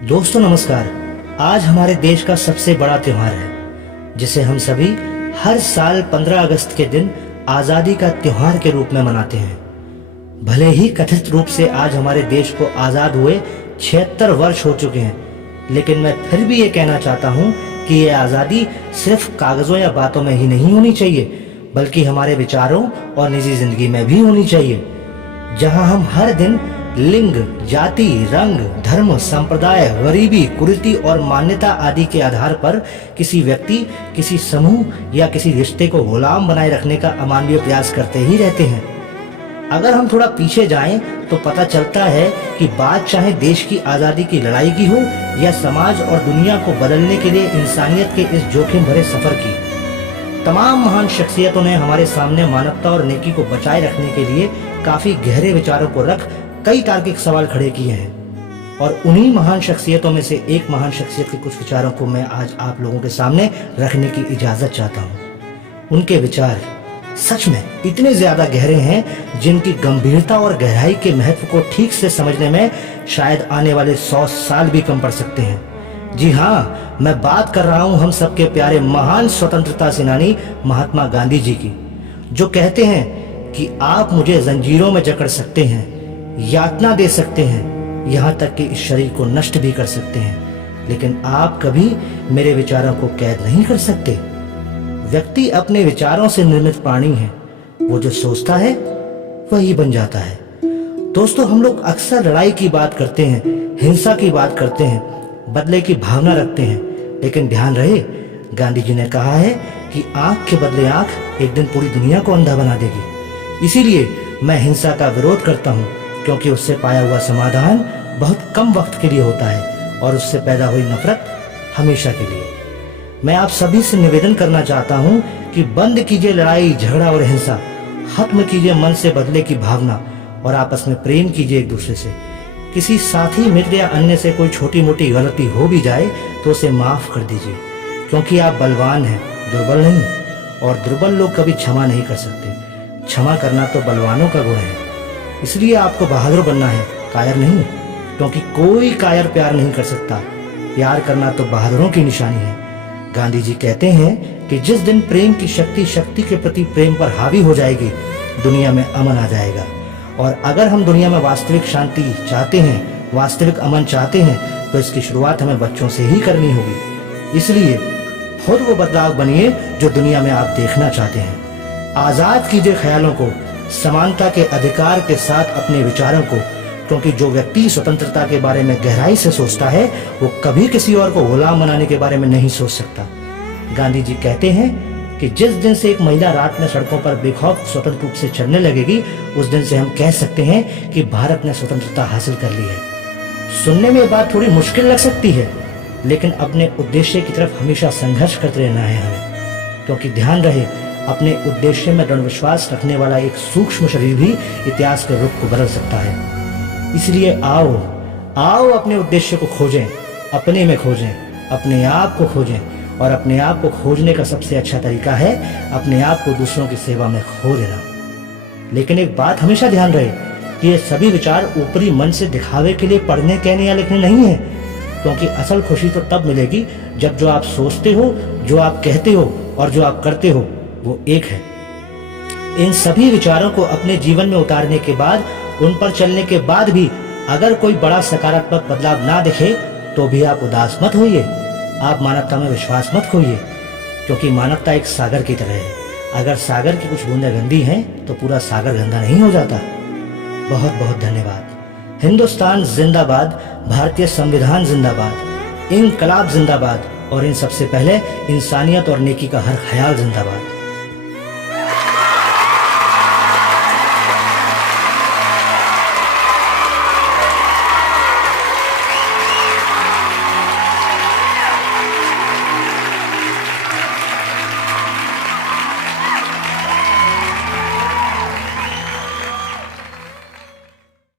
दोस्तों नमस्कार। आज हमारे देश का सबसे बड़ा त्योहार है जिसे हम सभी हर साल 15 अगस्त के दिन आज़ादी का त्योहार के रूप में मनाते हैं। भले ही कथित रूप से आज हमारे देश को आज़ाद हुए 76 वर्ष हो चुके हैं, लेकिन मैं फिर भी ये कहना चाहता हूँ कि ये आज़ादी सिर्फ कागज़ों या बातों में ही नहीं होनी चाहिए, बल्कि हमारे विचारों और निजी जिंदगी में भी होनी चाहिए। जहाँ हम हर दिन लिंग, जाति, रंग, धर्म, संप्रदाय, गरीबी, कुरीति और मान्यता आदि के आधार पर किसी व्यक्ति, किसी समूह या किसी रिश्ते को गुलाम बनाए रखने का अमानवीय प्रयास करते ही रहते हैं। अगर हम थोड़ा पीछे जाएं तो पता चलता है कि बात चाहे देश की आज़ादी की लड़ाई की हो या समाज और दुनिया को बदलने के लिए इंसानियत के इस जोखिम भरे सफर की। तमाम महान शख्सियतों ने हमारे सामने मानवता और नेकी को बचाए रखने के लिए काफी गहरे विचारों को रख कई तार्किक सवाल खड़े किए हैं, और उन्हीं महान शख्सियतों में से एक महान शख्सियत के कुछ विचारों को मैं आज आप लोगों के सामने रखने की इजाजत चाहता हूं। उनके विचार सच में इतने ज्यादा गहरे हैं जिनकी गंभीरता और गहराई के महत्व को ठीक से समझने में शायद आने वाले 100 साल भी कम पड़ सकते हैं। जी हाँ, मैं बात कर रहा हूं हम सबके प्यारे महान स्वतंत्रता सेनानी महात्मा गांधी जी की, जो कहते हैं कि आप मुझे जंजीरों में जकड़ सकते हैं, यातना दे सकते हैं, यहाँ तक कि इस शरीर को नष्ट भी कर सकते हैं, लेकिन आप कभी मेरे विचारों को कैद नहीं कर सकते। व्यक्ति अपने विचारों से निर्मित प्राणी है, वो जो सोचता है वही बन जाता है। दोस्तों, हम लोग अक्सर लड़ाई की बात करते हैं, हिंसा की बात करते हैं, बदले की भावना रखते हैं, लेकिन ध्यान रहे गांधी जी ने कहा है कि आंख के बदले आंख एक दिन पूरी दुनिया को अंधा बना देगी। इसीलिए मैं हिंसा का विरोध करता हूँ, क्योंकि उससे पाया हुआ समाधान बहुत कम वक्त के लिए होता है और उससे पैदा हुई नफरत हमेशा के लिए। मैं आप सभी से निवेदन करना चाहता हूं कि बंद कीजिए लड़ाई, झगड़ा और हिंसा, खत्म कीजिए मन से बदले की भावना और आपस में प्रेम कीजिए एक दूसरे से। किसी साथी, मित्र या अन्य से कोई छोटी मोटी गलती हो भी जाए तो उसे माफ कर दीजिए, क्योंकि आप बलवान हैं, दुर्बल नहीं, और दुर्बल लोग कभी क्षमा नहीं कर सकते। क्षमा करना तो बलवानों का गुण है, इसलिए आपको बहादुर बनना है, कायर नहीं, क्योंकि कोई कायर प्यार नहीं कर सकता। प्यार करना तो बहादुरों की निशानी है। गांधी जी कहते हैं कि जिस दिन प्रेम की शक्ति शक्ति के प्रति प्रेम पर हावी हो जाएगी, दुनिया में अमन आ जाएगा। और अगर हम दुनिया में वास्तविक शांति चाहते हैं, वास्तविक अमन चाहते हैं, तो इसकी शुरुआत हमें बच्चों से ही करनी होगी। इसलिए खुद वो बदलाव बनिए जो दुनिया में आप देखना चाहते हैं। आजाद कीजिए ख्यालों को, समानता के अधिकार के साथ अपने विचारों को, क्योंकि जो व्यक्ति स्वतंत्रता के बारे में गहराई से सोचता है वो कभी किसी और को गुलाम बनाने के बारे में नहीं सोच सकता। गांधी जी कहते हैं कि जिस दिन से एक महिला रात में सड़कों पर बेखौफ स्वतंत्र रूप से चलने लगेगी, उस दिन से हम कह सकते हैं कि भारत ने स्वतंत्रता हासिल कर ली है। सुनने में ये बात थोड़ी मुश्किल लग सकती है, लेकिन अपने उद्देश्य की तरफ हमेशा संघर्ष करते रहना है हमें, क्योंकि ध्यान रहे अपने उद्देश्य में दृढ़ विश्वास रखने वाला एक सूक्ष्म शरीर भी इतिहास के रुख को बदल सकता है। इसलिए आओ अपने उद्देश्य को खोजें, अपने में खोजें, अपने आप को खोजें, और अपने आप को खोजने का सबसे अच्छा तरीका है अपने आप को दूसरों की सेवा में खो देना। लेकिन एक बात हमेशा ध्यान रहे कि ये सभी विचार ऊपरी मन से दिखावे के लिए पढ़ने, कहने या लिखने नहीं है, क्योंकि असल खुशी तो तब मिलेगी जब जो आप सोचते हो, जो आप कहते हो और जो आप करते हो वो एक है। इन सभी विचारों को अपने जीवन में उतारने के बाद, उन पर चलने के बाद भी अगर कोई बड़ा सकारात्मक बदलाव ना दिखे तो भी आप उदास मत होइए, आप मानवता में विश्वास मत खोइए, क्योंकि मानवता एक सागर की तरह है। अगर सागर की कुछ बूंदें गंदी हैं तो पूरा सागर गंदा नहीं हो जाता। बहुत बहुत धन्यवाद। हिंदुस्तान जिंदाबाद, भारतीय संविधान जिंदाबाद, इनकलाब जिंदाबाद, और इन सबसे पहले इंसानियत और नेकी का हर ख्याल जिंदाबाद।